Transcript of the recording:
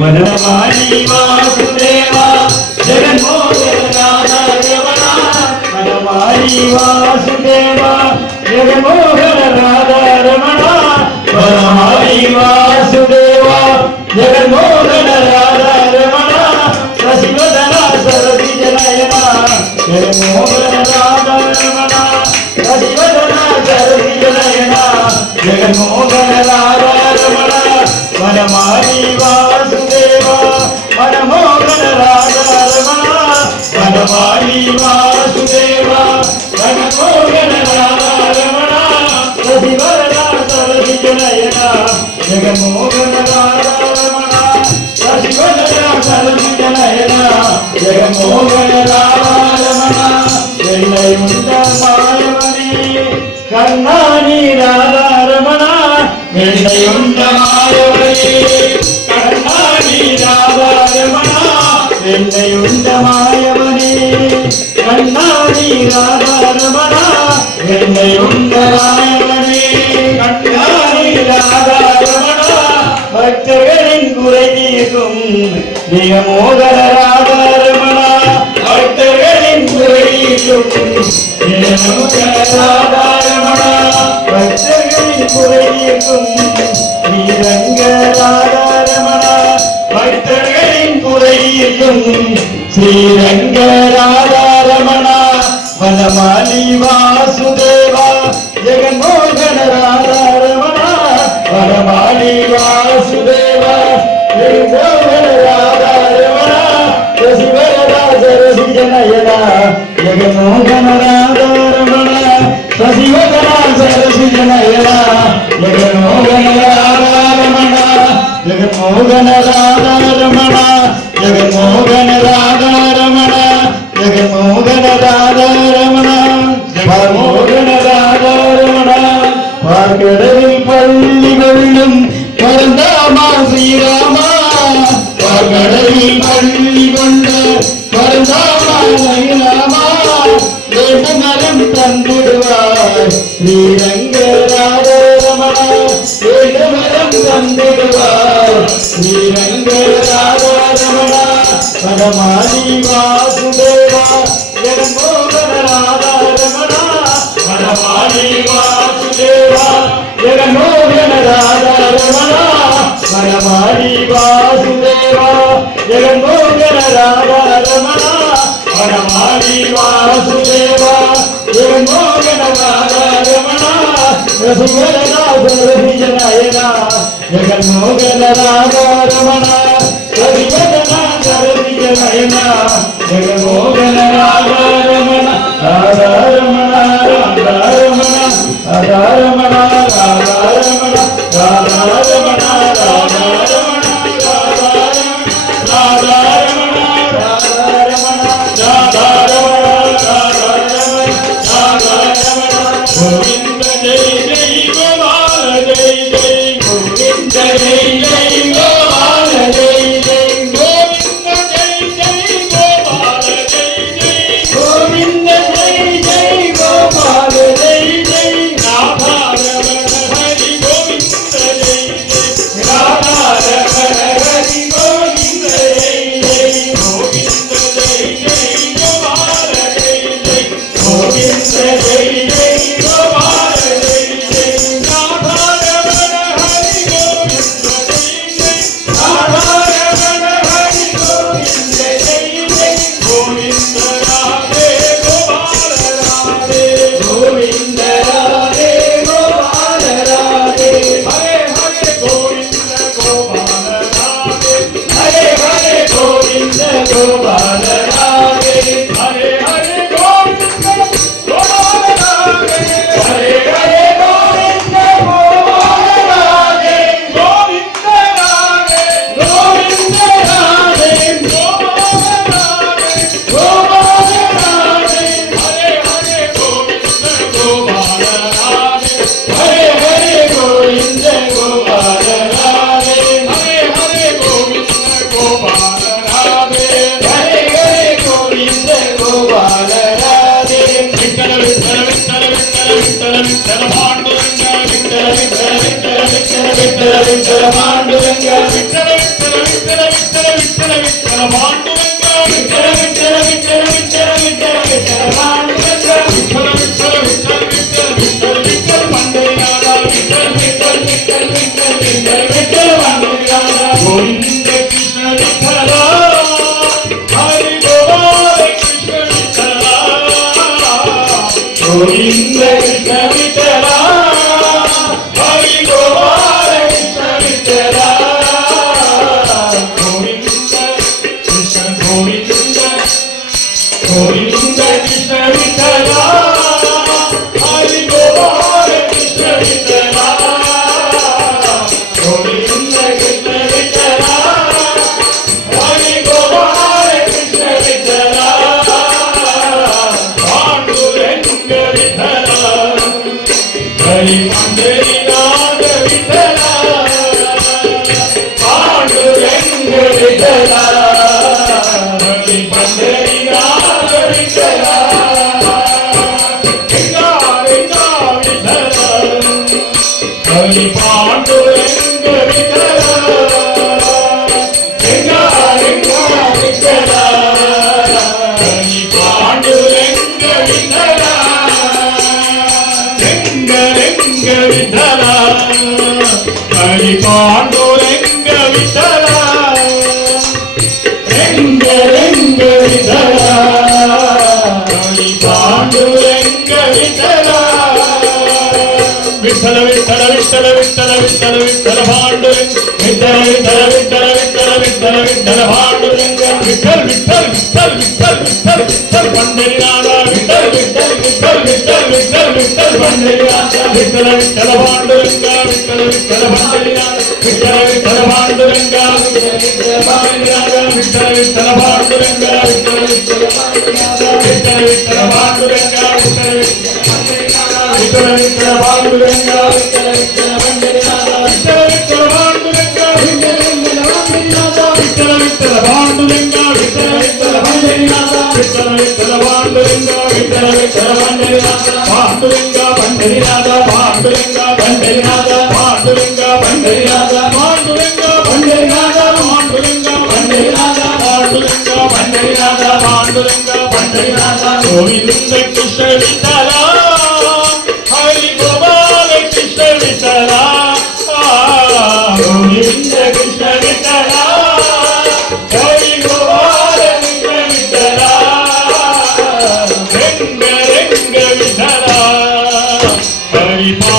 వరవాణి వాసుదేవా జగన్మోహన రాధా జగన్మోహన మోహన రాజరమణ వనమారి వాసుదేవ మనమోహన రాజరమణ వనమారి వాసుదేవ మనమోహన రాజరమణ రవివరణ సరసి జనయన జగమోహన రాజరమణ రవివరణ సరసి జనయన നിയമോദരരാധാരമണ ഭക്തകളിൻ പുറയിലും നിയമോദരരാധാരമണ ഭക്തകളിൻ പുറയിലും ശ്രീരംഗരാധാരമണ ഭക്തകളിൻ പുറയിലും ശ്രീരംഗരാധാരമണ വനമാലി വാസുദേവ ജഗന്മോഹന രാധാരമണ വനമാലി വാസുദേവ జగన్మోహన రాధా రమణ జగన్మోహన రాధా రమణ జగన్మోహన రాధా రమణ జగన్మోహన రాధా రమణ பார்க்கடலில் பள்ளி வெள்ளும் பரந்தாமா சீரா தந்திடுவார். ஸ்ரீரங்கராதரமணாமரம் தந்திடுவார். ஸ்ரீரங்கராதரமணா பரமாதி வாசுதேவா ஜெகமோகன ராதாரமணா பரமாதி வாசுதேவா ஜெகமோகன ராதாரமணா பரமாதி வாசுதேவா ஜெகமோகன ராதாரமணா వనమాలి వాసుదేవ ఏమో గణవాద రమణ రఘువరనాయన Jaganmohana Rama Ramana రఘువరనాయన Jaganmohana Rama Oba Govinda Krishna Vitala Vittala. Bond எங்கள் விட்டலா. విఠల విఠల విఠల విఠల విఠల విఠల భాండు విఠల విఠల విఠల విఠల విఠల విఠల భాండు విఠల్ విఠల్ విఠల్ విఠల్ విఠల్ విఠల్ పండరి నాడా విఠల్ విఠల్ విఠల్ విఠల్ విఠల్ విఠల్ పండరి నాడా విఠల విఠల భాండు విఠల విఠల పండరి నాడా విఠల విఠల భాండు విఠల విఠల భాండు విఠల విఠల భాండు విఠల విఠల భాండు கோவிலுங்கள் கிருஷ்ண Happy.